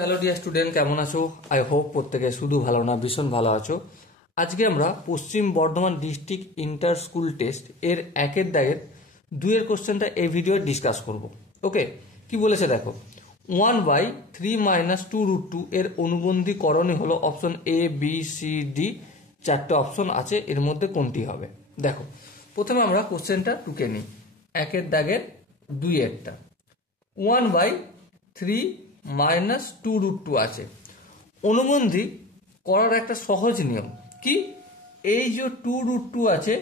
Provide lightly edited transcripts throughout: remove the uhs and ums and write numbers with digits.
Hello dear student, কেমন আছো? I hope প্রত্যেকে শুধু ভালো না ভীষণ ভালো আছো। আজকে আমরা পশ্চিম Bardhaman district inter school test এর একের দাগের 2 কোশ্চেনটা এই ভিডিও ডিসকাস করব। ওকে, কি বলেছে দেখো, 1/3 - 2√2 এর অনুবন্ধীকরণই হলো option A, B, C, D. 4টে অপশন আছে, এর মধ্যে কোনটি হবে? দেখো, প্রথমে আমরা কোশ্চেনটা টুকে নিই। একের দাগের 2-এরটা 1/3 - 2√2 আছে। অনুবন্ধী করার একটা সহজ নিয়ম কি, এই যে 2√2 আছে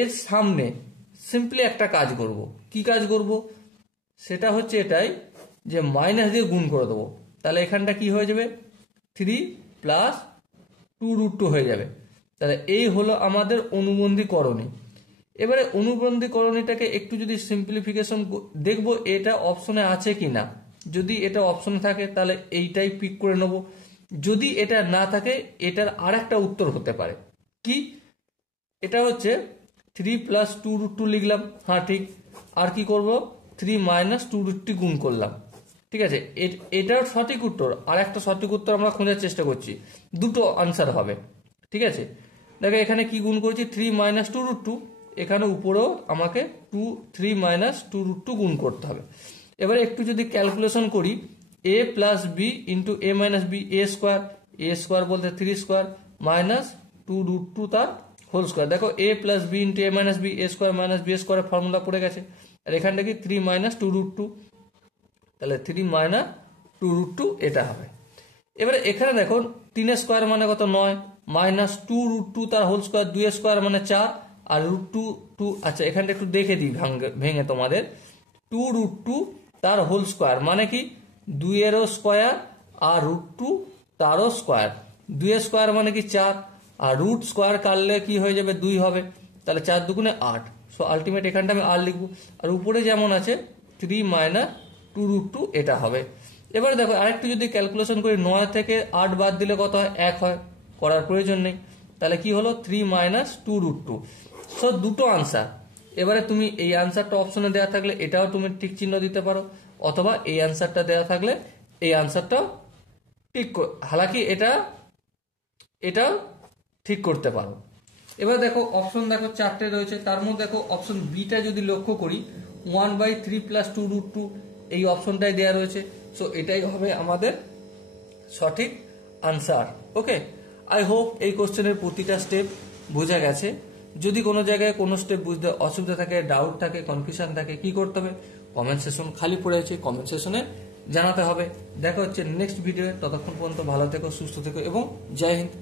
এর সামনে সিম্পলি একটা কাজ করব। কি কাজ করব? সেটা হচ্ছে এটাই যে মাইনাস দিয়ে গুণ করে দেবো। তাহলে এখানটা কি হয়ে যাবে, 3 + 2√2 হয়ে যাবে। তাহলে এই হলো আমাদের অনুবন্ধীকরণী। এবারে অনুবন্ধীকরণীটাকে একটু যদি সিম্পলিফিকেশন দেখবো এটা অপশনে আছে কি না। যদি এটা অপশনে থাকে তাহলে এইটাই পিক করে নেব। যদি এটা না থাকে এটার আর একটা উত্তর হতে পারে কি, এটা হচ্ছে 3 + 2√2 লিখলাম। হ্যাঁ ঠিক। আর কি করব, 3 - 2√2 গুণ করলাম। ঠিক আছে, এটার সঠিক উত্তর। আর একটা সঠিক উত্তর আমরা খোঁজার চেষ্টা করছি, দুটো আনসার হবে। ঠিক আছে, দেখো এখানে কি গুণ করেছি, 3 - 2√2। এখানে উপরেও আমাকে 3 - 2√2 গুণ করতে হবে। এবারে একটু যদি ক্যালকুলেশন করি, a + b × a - b, a² বলতে 3² - 2√2 তার হোল স্কোয়ার। দেখো a + b × a - b, a² - b² formula পড়ে গেছে। আর এখানটা কি 3 - 2√2, তাহলে 3 - 2√2 এটা হবে। এবারে এখানে দেখো 3² মানে কত, 9 - 2√2 তার হোল স্কোয়ার, 2² মানে 4 আর √2। আচ্ছা এখানটা একটু দেখে দিই ভেঙে তোমাদের। 2√2 তার হোল স্কোয়ার মানে কি, 2-এরও স্কোয়ার আর √2 তারও স্কোয়ার। 2² মানে কি 4 আর √ স্কোয়ার কাটলে কি হয়ে যাবে, 2 হবে। তাহলে 4 × 2 = 8। সো আলটিমেট এখানটা আমি আর লিখবো। আর উপরে যেমন আছে 3 - 2√2 এটা হবে। এবারে দেখো আরেকটু যদি ক্যালকুলেশন করি, 9 থেকে 8 বাদ দিলে কত হয়, 1 হয়। করার প্রয়োজন নেই। তাহলে কি হলো, 3 - 2√2। সো দুটো আনসার। এবারে তুমি এই আনসারটা অপশনে দেওয়া থাকলে এটাও তুমি টিক চিহ্ন দিতে পারো, অথবা এই আনসারটা দেওয়া থাকলে এই আনসারটাও ঠিক, হালাকি এটা ঠিক করতে পারো। এবার দেখো অপশন দেখো 4টে রয়েছে, তার মধ্যে দেখো অপশন বিটা যদি লক্ষ্য করি, 1/3 + 2√2 এই অপশনটাই দেওয়া রয়েছে। সো এটাই হবে আমাদের সঠিক আনসার। ওকে, আই হোপ এই কোশ্চেনের প্রতিটা স্টেপ বোঝা গেছে। যদি কোনো জায়গায় কোনো স্টেপ বুঝতে অসুবিধা থাকে, ডাউট থাকে, কনফিউশন থাকে, কি করতে হবে, কমেন্ট সেশন খালি পড়ে আছে, কমেন্ট সেশনে জানাতে হবে। দেখা হচ্ছে নেক্সট ভিডিও। ততক্ষণ পর্যন্ত ভালো থেকো, সুস্থ থেকো এবং জয় হিন্দ।